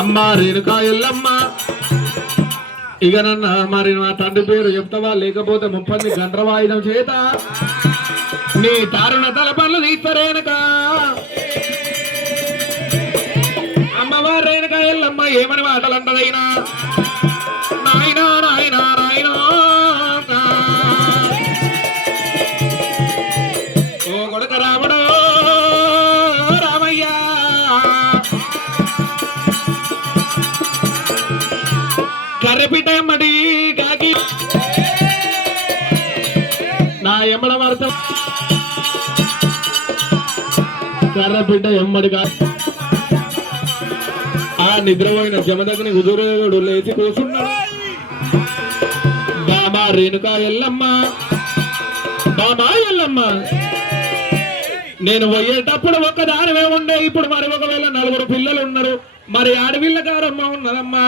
అమ్మ రేణుకా ఎల్లమ్మ. ఇక నన్న మరి నా తండ్రి పేరు చెప్తావా, లేకపోతే 30 గంటల వాయిదం చేత నీ తారుణ తలపళ్ళు తీస్తారేనక. అమ్మవారు రేణుకా ఎల్లమ్మ ఏమని మాటలు అంటదైనా నాయనా నాయనా నాయనా ఓ కొడుక రాముడు రామయ్య కర్రపిట ఎమ్మడి కాకి నా ఎమ్మడ వార్త కర్రపిట ఎమ్మడి కాకి. ఆ నిద్రపోయిన జమదగ్ని హుజూరుడు లేచి కూర్చున్నాడు. బాబా రేణుకా ఎల్లమ్మ, బాబా ఎల్లమ్మ, నేను పోయేటప్పుడు ఒక్కదానివే ఉండే, ఇప్పుడు మరి ఒకవేళ 4 పిల్లలు ఉన్నారు, మరి ఆడపిల్ల కారమ్మ ఉన్నదమ్మా.